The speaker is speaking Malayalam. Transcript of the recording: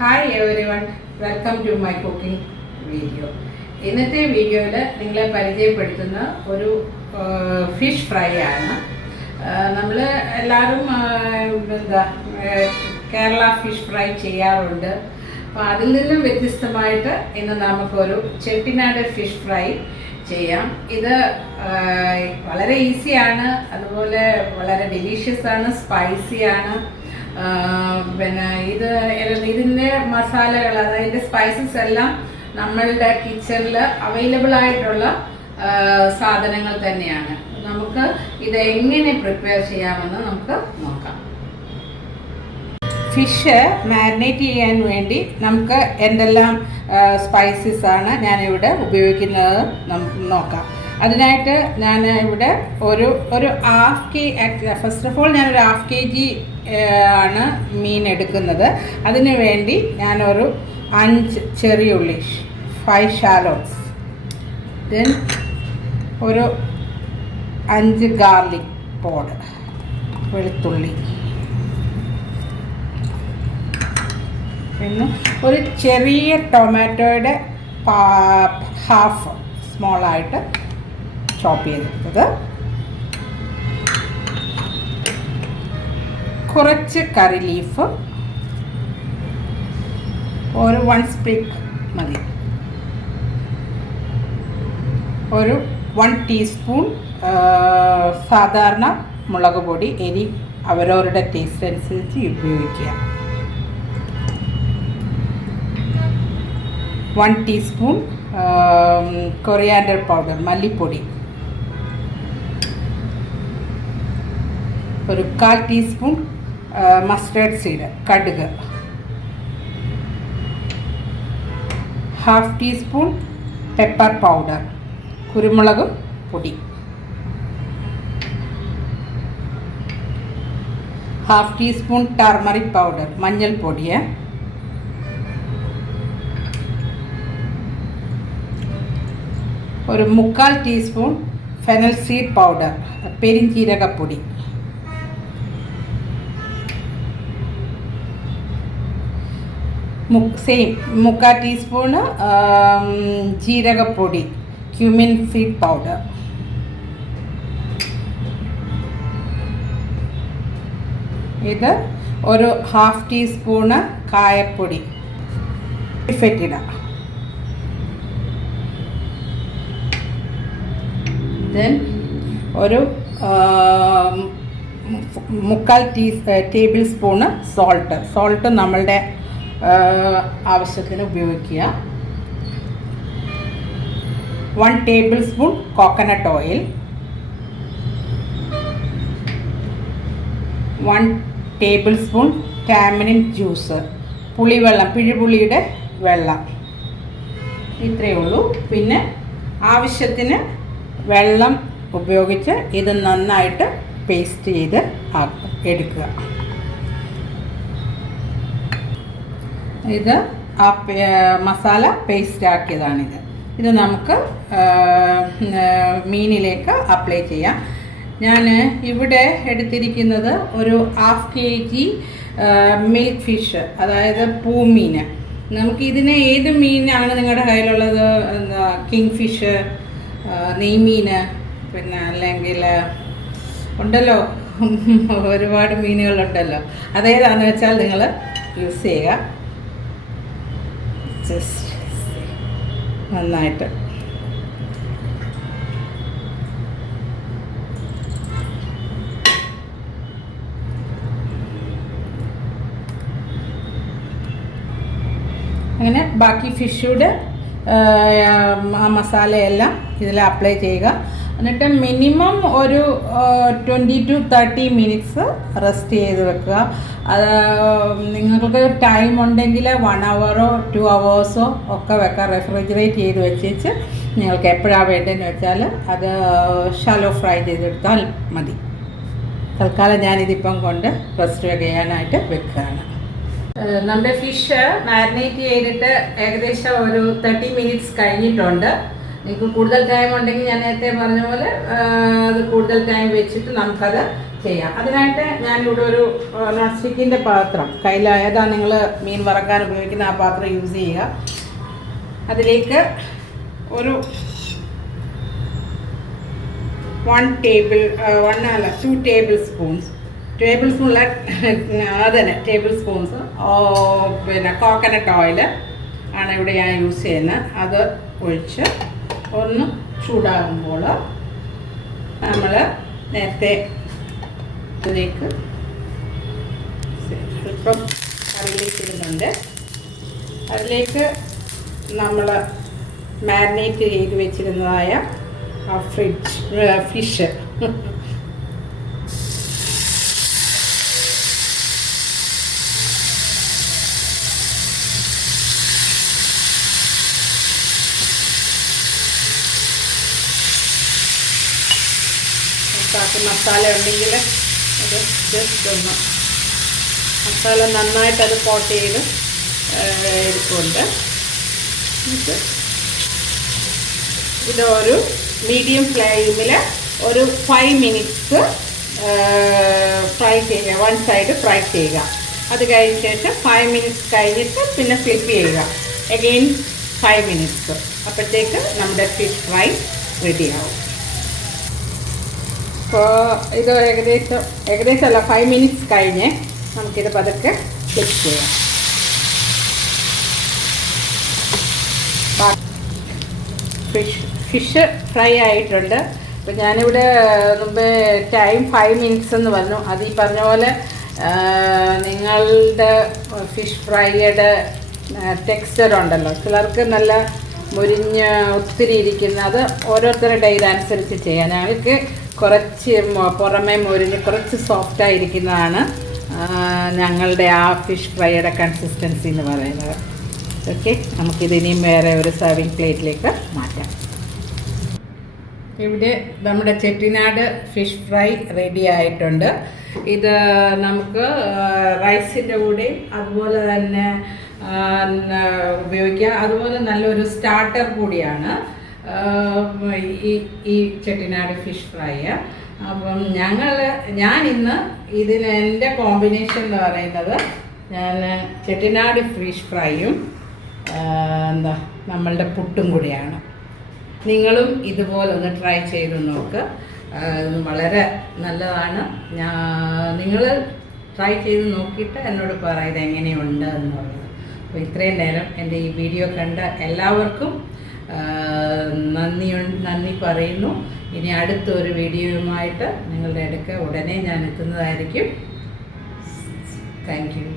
Hi everyone, welcome to my cooking video. ഇന്നത്തെ വീഡിയോയിൽ നിങ്ങളെ പരിചയപ്പെടുത്തുന്ന ഒരു ഫിഷ് ഫ്രൈ ആണ്. നമ്മൾ എല്ലാവരും കേരള ഫിഷ് ഫ്രൈ ചെയ്യാറുണ്ട്. അപ്പോൾ അതിൽ നിന്നും വ്യത്യസ്തമായിട്ട് ഇന്ന് നമുക്കൊരു ചെട്ടിനാട് ഫിഷ് ഫ്രൈ ചെയ്യാം. ഇത് വളരെ ഈസിയാണ്, അതുപോലെ വളരെ ഡെലീഷ്യസ് ആണ്, സ്പൈസിയാണ്. പിന്നെ ഇതിൻ്റെ മസാലകൾ, അതായത് സ്പൈസസ് എല്ലാം നമ്മളുടെ കിച്ചണിൽ അവൈലബിൾ ആയിട്ടുള്ള സാധനങ്ങൾ തന്നെയാണ്. നമുക്ക് ഇത് എങ്ങനെ പ്രിപ്പയർ ചെയ്യാമെന്ന് നമുക്ക് നോക്കാം. ഫിഷ് മാരിനേറ്റ് ചെയ്യാൻ വേണ്ടി നമുക്ക് എന്തെല്ലാം സ്പൈസസ് ആണ് ഞാനിവിടെ ഉപയോഗിക്കുന്നത് നോക്കാം. അതിനായിട്ട് ഞാൻ ഇവിടെ ഒരു ഫസ്റ്റ് ഓഫ് ഓൾ ഞാനൊരു ഹാഫ് kg ആണ് മീൻ എടുക്കുന്നത്. അതിന് വേണ്ടി ഞാനൊരു 5 ചെറിയ ഉള്ളി, 5 ഷാലോട്ട്സ്, ദെൻ ഒരു 5 ഗാർലിക് പോഡ്, വെളുത്തുള്ളി, പിന്നെ ഒരു ചെറിയ ടൊമാറ്റോയുടെ ഹാഫ് സ്മോളായിട്ട് ചോപ്പ് ചെയ്തെടുത്തത്, കുറച്ച് കറി ലീഫ്, ഒരു 1 സ്പ്രിഗ് മതി, ഒരു 1 ടീസ്പൂൺ സാധാരണ മുളക് പൊടി, എരി അവരവരുടെ ടേസ്റ്റ് അനുസരിച്ച് ഉപയോഗിക്കുക, 1 ടീസ്പൂൺ കൊറിയാൻഡർ പൗഡർ, മല്ലിപ്പൊടി, ഒരു 1/4 ടീസ്പൂൺ മസ്റ്റേർഡ് സീഡ്, കടുക്, 1/2 ടീസ്പൂൺ പെപ്പർ പൗഡർ, കുരുമുളക് പൊടി, 1/2 ടീസ്പൂൺ ടർമറിക് പൗഡർ, മഞ്ഞൾപ്പൊടി, ഒരു 1/4 ടീസ്പൂൺ ഫെനൽ സീഡ് പൗഡർ, പെരിഞ്ചീരകപ്പൊടി, സെയിം 1/4 ടീസ്പൂണ് ജീരകപ്പൊടി, ക്യൂമിൻ സീഡ് പൗഡർ, ഇത് ഒരു 1/2 ടീസ്പൂണ് കായപ്പൊടി, ഫെറ്റിഡ, ദെൻ ഒരു 1/4 ടേബിൾ സ്പൂണ് സോൾട്ട് നമ്മളുടെ ആവശ്യത്തിന് ഉപയോഗിക്കുക, 1 tablespoon coconut oil, 1 tablespoon tamarind juice, പുളിവെള്ളം, പിഴിപുളിയുടെ വെള്ളം, ഇത്രയേ ഉള്ളൂ. പിന്നെ ആവശ്യത്തിന് വെള്ളം ഉപയോഗിച്ച് ഇത് നന്നായിട്ട് പേസ്റ്റ് ചെയ്ത് എടുക്കുക. ഇത് മസാല പേസ്റ്റ് ആക്കിയതാണിത്. ഇത് നമുക്ക് മീനിലേക്ക് അപ്ലൈ ചെയ്യാം. ഞാൻ ഇവിടെ എടുത്തിരിക്കുന്നത് ഒരു 1/2 kg മിൽക്ക് ഫിഷ്, അതായത് പൂമീൻ. നമുക്ക് ഇതിന് ഏത് മീനാണ് നിങ്ങളുടെ കയ്യിലുള്ളത്? കിങ് ഫിഷ്, നെയ്മീൻ, പിന്നെ അല്ലെങ്കിൽ ഉണ്ടല്ലോ ഒരുപാട് മീനുകളുണ്ടല്ലോ, അതേതാണെന്ന് വെച്ചാൽ നിങ്ങൾ യൂസ് ചെയ്യുക. നന്നായിട്ട് അങ്ങനെ ബാക്കി ഫിഷൂടെ മസാലയെല്ലാം ഇതിൽ അപ്ലൈ ചെയ്യുക. എന്നിട്ട് മിനിമം ഒരു 20 to 30 മിനിറ്റ്സ് റെസ്റ്റ് ചെയ്ത് വെക്കുക. അത് നിങ്ങൾക്ക് ടൈം ഉണ്ടെങ്കിൽ 1 hour 2 hours ഒക്കെ വെക്കാം. റെഫ്രിജറേറ്റ് ചെയ്ത് വെച്ചേച്ച് നിങ്ങൾക്ക് എപ്പോഴാണ് വേണ്ടതെന്ന് വെച്ചാൽ അത് ഷാലോ ഫ്രൈ ചെയ്തെടുത്താൽ മതി. തൽക്കാലം ഞാനിതിപ്പം കൊണ്ട് റെസ്റ്റ് ചെയ്യാനായിട്ട് വെക്കുകയാണ്. നമ്മുടെ ഫിഷ് മാരിനേറ്റ് ചെയ്തിട്ട് ഏകദേശം ഒരു 30 മിനിറ്റ്സ് കഴിഞ്ഞിട്ടുണ്ട്. നിങ്ങൾക്ക് കൂടുതൽ ടൈം ഉണ്ടെങ്കിൽ ഞാൻ നേരത്തെ പറഞ്ഞ പോലെ അത് കൂടുതൽ ടൈം വെച്ചിട്ട് നമുക്കത് ചെയ്യാം. അതിനായിട്ട് ഞാനിവിടെ ഒരു നോൺ സ്റ്റിക്കിൻ്റെ പാത്രം കയ്യിൽ ഏതാ നിങ്ങൾ മീൻ വറക്കാൻ ഉപയോഗിക്കുന്ന ആ പാത്രം യൂസ് ചെയ്യുക. അതിലേക്ക് ഒരു 2 ടേബിൾ സ്പൂൺസ് അതന്നെ ടേബിൾ സ്പൂൺസ് പിന്നെ കോക്കനട്ട് ഓയിൽ ആണ് ഇവിടെ ഞാൻ യൂസ് ചെയ്യുന്നത്. അത് ഒഴിച്ച് ഒന്ന് ചൂടാകുമ്പോൾ നമ്മൾ നേരത്തെ ഇതിലേക്ക് ഇപ്പം കറിയിലേക്ക് ഇടുന്നുണ്ട്. അതിലേക്ക് നമ്മൾ മാരിനേറ്റ് ചെയ്ത് വെച്ചിരുന്നതായ ഫിഷ് മസാല ഉണ്ടെങ്കിൽ അത് ജസ്റ്റ് ഒന്ന് മസാല നന്നായിട്ട് അത് കോട്ട് ചെയ്ത് എടുക്കുന്നുണ്ട്. ഇതൊരു മീഡിയം ഫ്ലെയിമിൽ ഒരു 5 മിനിറ്റ്സ് ഫ്രൈ ചെയ്യുക. 1 സൈഡ് ഫ്രൈ ചെയ്യുക. അത് കഴിഞ്ഞ ശേഷം 5 മിനിറ്റ്സ് കഴിഞ്ഞിട്ട് പിന്നെ ഫ്ലിപ്പ് ചെയ്യുക. Again 5 minutes. അപ്പോഴത്തേക്ക് നമ്മുടെ ഫിഷ് ഫ്രൈ റെഡിയാവും. അപ്പോൾ ഇത് ഏകദേശം അല്ല 5 മിനിറ്റ്സ് കഴിഞ്ഞ് നമുക്കിത് പതുക്കെ ഫ്ലിപ്പ് ചെയ്യാം. ഫിഷ് ഫ്രൈ ആയിട്ടുണ്ട്. അപ്പോൾ ഞാനിവിടെ മുമ്പേ ടൈം 5 മിനിറ്റ്സ് എന്ന് പറഞ്ഞു. അത് ഈ പറഞ്ഞ പോലെ നിങ്ങളുടെ ഫിഷ് ഫ്രൈയുടെ ടെക്സ്ചർ ഉണ്ടല്ലോ, ചിലർക്ക് നല്ല മുരിഞ്ഞ് ഒത്തിരി ഇരിക്കുന്ന, അത് ഓരോരുത്തരുടെ ഇതനുസരിച്ച് ചെയ്യാൻ. ഞങ്ങൾക്ക് കുറച്ച് പുറമേ മുരിഞ്ഞ് കുറച്ച് സോഫ്റ്റായിരിക്കുന്നതാണ് ഞങ്ങളുടെ ആ ഫിഷ് ഫ്രൈയുടെ കൺസിസ്റ്റൻസി എന്ന് പറയുന്നത്. ഓക്കെ, നമുക്കിതിനിയും വേറെ ഒരു സർവിങ് പ്ലേറ്റിലേക്ക് മാറ്റാം. ഇവിടെ നമ്മുടെ ചെട്ടിനാട് ഫിഷ് ഫ്രൈ റെഡി ആയിട്ടുണ്ട്. ഇത് നമുക്ക് റൈസിൻ്റെ കൂടെയും അതുപോലെ തന്നെ ഉപയോഗിക്കാം. അതുപോലെ നല്ലൊരു സ്റ്റാർട്ടർ കൂടിയാണ് ഈ ചെട്ടിനാട് ഫിഷ് ഫ്രൈ. അപ്പം ഞാൻ ഇന്ന് ഇതിന് എൻ്റെ കോമ്പിനേഷൻ എന്ന് പറയുന്നത് ഞാൻ ചെട്ടിനാട് ഫിഷ് ഫ്രൈയും നമ്മളുടെ പുട്ടും കൂടിയാണ്. നിങ്ങളും ഇതുപോലെ ഒന്ന് ട്രൈ ചെയ്ത് നോക്ക്. വളരെ നല്ലതാണ്. നിങ്ങൾ ട്രൈ ചെയ്ത് നോക്കിയിട്ട് എന്നോട് പറയുന്നത് എങ്ങനെയുണ്ട് എന്നുള്ളത്. അപ്പോൾ ഇത്രയും നേരം എൻ്റെ ഈ വീഡിയോ കണ്ട എല്ലാവർക്കും നന്ദി പറയുന്നു. ഇനി അടുത്തൊരു വീഡിയോയുമായിട്ട് നിങ്ങളുടെ അടുക്ക ഉടനെ ഞാൻ എത്തുന്നതായിരിക്കും. Thank you.